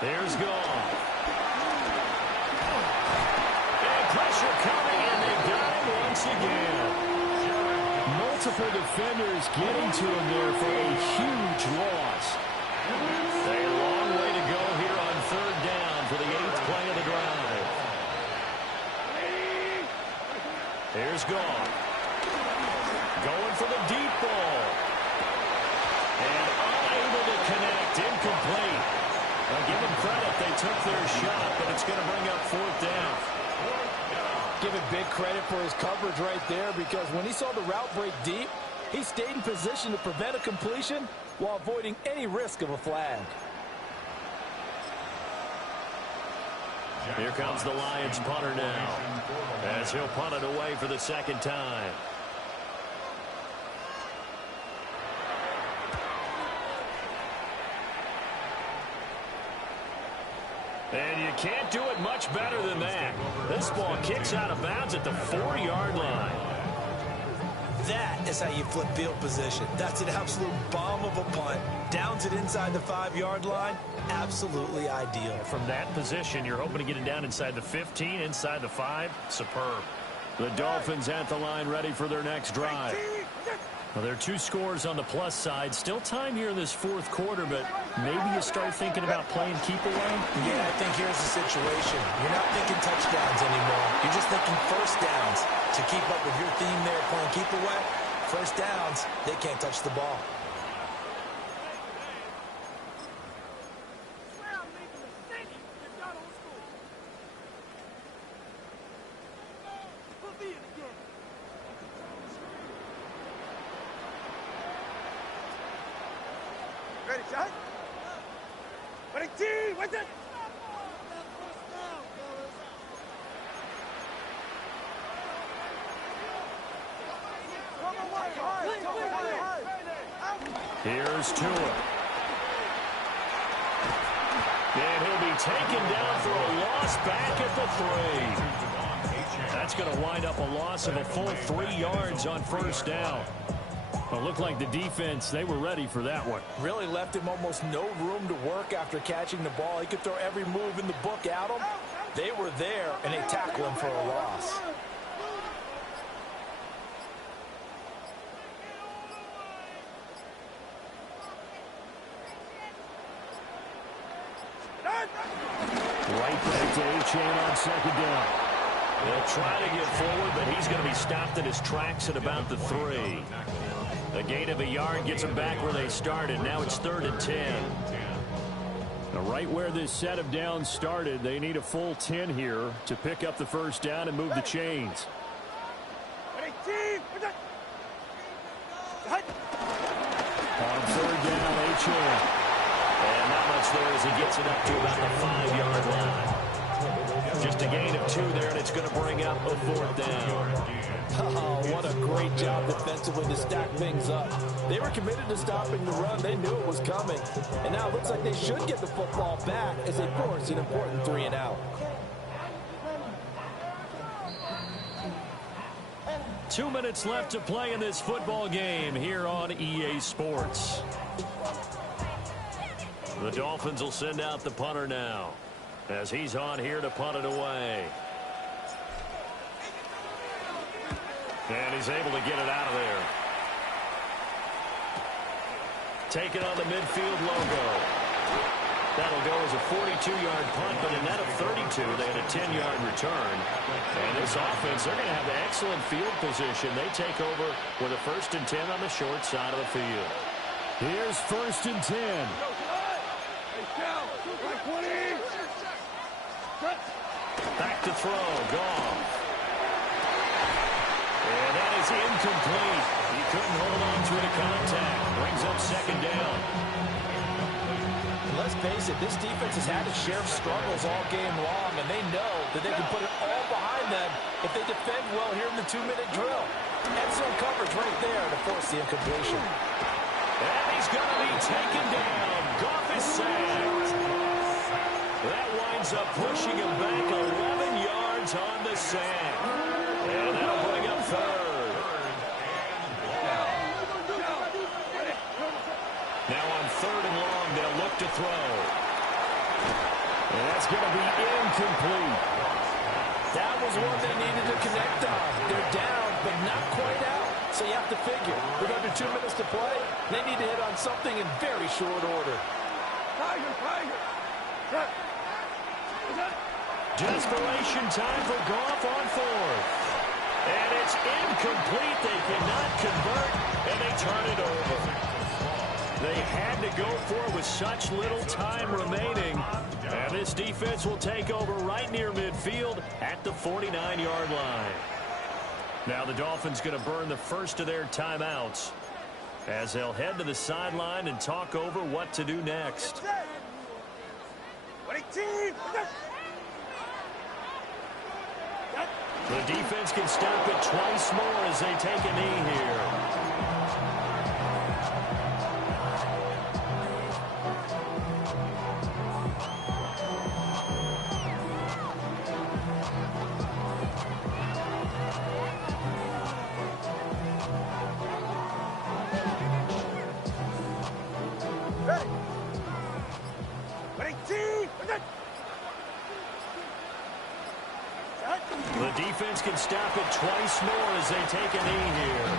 There's Goff. And pressure coming, and they got him once again. Multiple defenders getting to him there for a huge loss. A long way to go here on 3rd down for the 8th play of the drive. Here's Goff. Going for the deep ball. And unable to connect. Incomplete. Now give them credit. They took their shot, but it's going to bring up 4th down. Give him big credit for his coverage right there, because when he saw the route break deep, he stayed in position to prevent a completion while avoiding any risk of a flag. Here comes the Lions punter now, as he'll punt it away for the 2nd time. And you can't do it much better than that. This ball kicks out of bounds at the 4-yard line. That is how you flip field position. That's an absolute bomb of a punt. Downs it inside the 5-yard line. Absolutely ideal. From that position, you're hoping to get it down inside the 15, inside the 5. Superb. The Dolphins at the line, ready for their next drive. Well, there are 2 scores on the plus side. Still time here in this 4th quarter, but maybe you start thinking about playing keep away? Yeah, I think here's the situation. You're not thinking touchdowns anymore. You're just thinking first downs. To keep up with your theme there, playing keep away, first downs, they can't touch the ball. Ready, shot? Ready, T, what's it? Here's Tua. And he'll be taken down for a loss back at the 3. That's going to wind up a loss of a full 3 yards on 1st down. Well, it looked like the defense, they were ready for that one. Really left him almost no room to work after catching the ball. He could throw every move in the book at him. They were there, and they tackled him for a loss. Right back to A-Chain on 2nd down. They'll try to get forward, but he's going to be stopped in his tracks at about the 3. A gain of a yard gets them back where they started. Now it's 3rd and 10. Now right where this set of downs started, they need a full 10 here to pick up the 1st down and move the chains. On 3rd down, A-Chain. And not much there as he gets it up to about the 5-yard line. Just a gain of 2 there, and it's going to bring up a 4th down. Oh, what a great job defensively to stack things up. They were committed to stopping the run. They knew it was coming. And now it looks like they should get the football back as they force an important 3-and-out. 2 minutes left to play in this football game here on EA Sports. The Dolphins will send out the punter now as he's on here to punt it away. And he's able to get it out of there. Taking on the midfield logo. That'll go as a 42-yard punt, but a net of 32. They had a 10-yard return. And this offense, they're going to have excellent field position. They take over with a 1st and 10 on the short side of the field. Here's 1st and 10. Back to throw. Goff. And that is incomplete. He couldn't hold on to the contact. Brings up 2nd down. Let's face it, this defense has had its share of struggles all game long, and they know that they can put it all behind them if they defend well here in the 2-minute drill. Excellent coverage right there to force the incompletion. And he's going to be taken down. Goff is sacked. That winds up pushing him back 11 yards on the sack. And that'll bring up 3rd. Now on 3rd and long, they'll look to throw. And that's going to be incomplete. That was one they needed to connect on. They're down, but not quite out. So you have to figure, with under 2 minutes to play, they need to hit on something in very short order. Desperation time for Goff on 4th. And it's incomplete. They cannot convert, and they turn it over. They had to go for it with such little time remaining. And this defense will take over right near midfield at the 49-yard line. Now the Dolphins going to burn the first of their timeouts as they'll head to the sideline and talk over what to do next. The defense can stop it twice more as they take a knee here. The defense can stop it twice more as they take a knee here.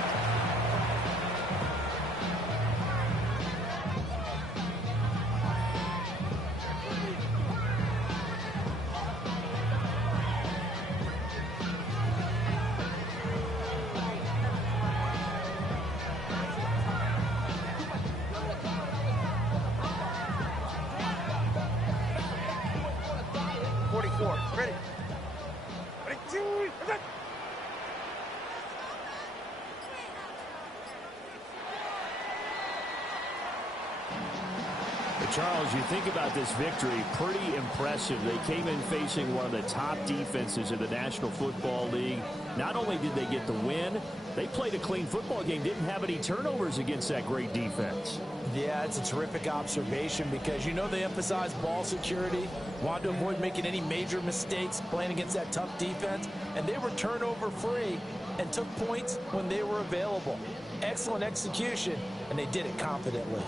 Charles, you think about this victory, pretty impressive. They came in facing one of the top defenses in the National Football League. Not only did they get the win, they played a clean football game, didn't have any turnovers against that great defense. Yeah, it's a terrific observation because you know they emphasize ball security, wanted to avoid making any major mistakes playing against that tough defense, and they were turnover-free and took points when they were available. Excellent execution, and they did it confidently.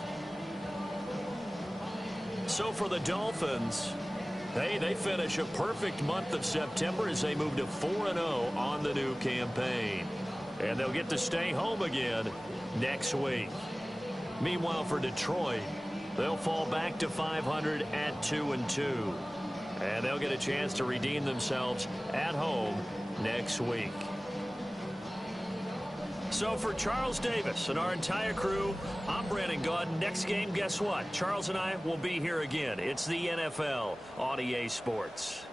So for the Dolphins, they finish a perfect month of September as they move to 4-0 on the new campaign. And they'll get to stay home again next week. Meanwhile, for Detroit, they'll fall back to 500 at 2-2. And they'll get a chance to redeem themselves at home next week. So for Charles Davis and our entire crew, I'm Brandon Gaudin. Next game, guess what? Charles and I will be here again. It's the NFL on EA Sports.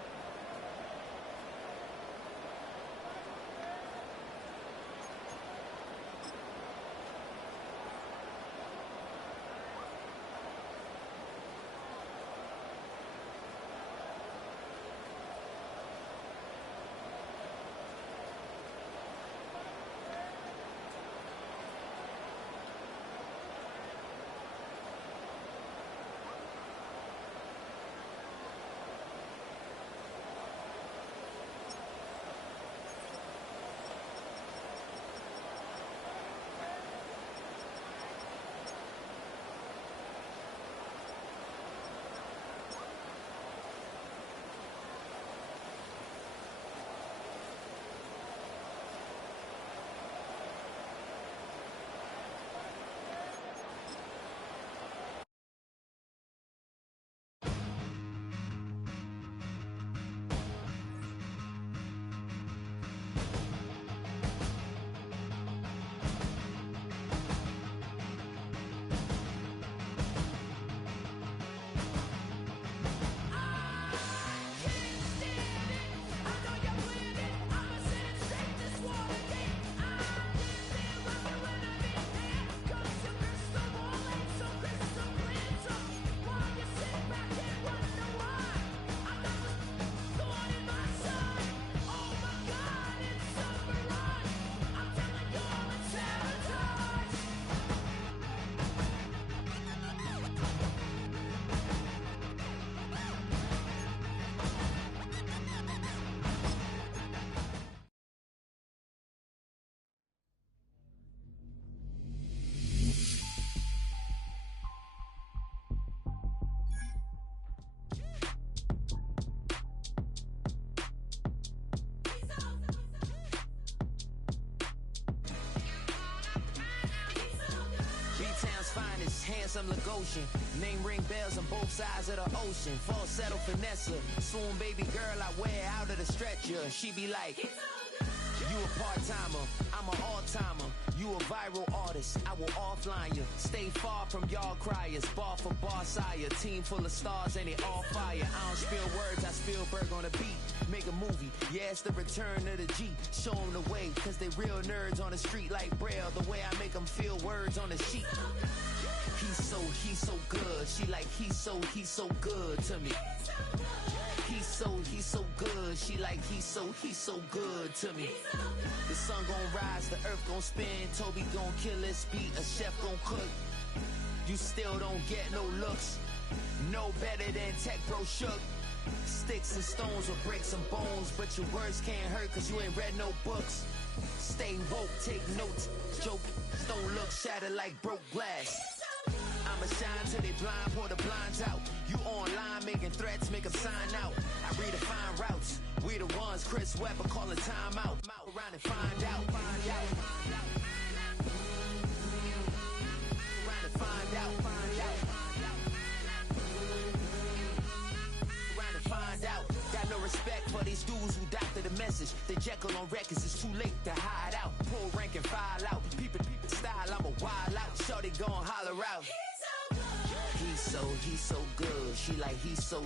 some Lagosian. Name ring bells on both sides of the ocean. Falsetto finesse. Soon baby girl I wear out of the stretcher. She be like, you a part-timer, I'm an all-timer. You a viral artist, I will offline you. Stay far from y'all criers, bar for bar sire. Team full of stars and they all fire. I don't spill words, I Spielberg on a beat. Make a movie, yeah, it's the return of the G. Show them the way, cause they real nerds on the street like Braille. The way I make them feel words on the sheet. He's so good. She like, he's so good to me. He's so good. She like, he's so good to me. The sun gon' rise, the earth gon' spin. Toby gon' kill this beat, a chef gon' cook. You still don't get no looks. No better than Tech Bro Shook. Sticks and stones will break some bones, but your words can't hurt cause you ain't read no books. Stay woke, take notes. Joke, don't look shattered like broke glass. I'ma shine till they blind, pour the blinds out. You online making threats, make them sign out. I redefine routes. We the ones Chris Webber calling time out. Around and find out. Around and find out. Around and find out. Got no respect for these dudes who doctor the message. They Jekyll on records, it's too late to hide out. Pull rank and file out. Peep style, I'm a wild out. Shorty gon' holler out. He's so good. She like, he's so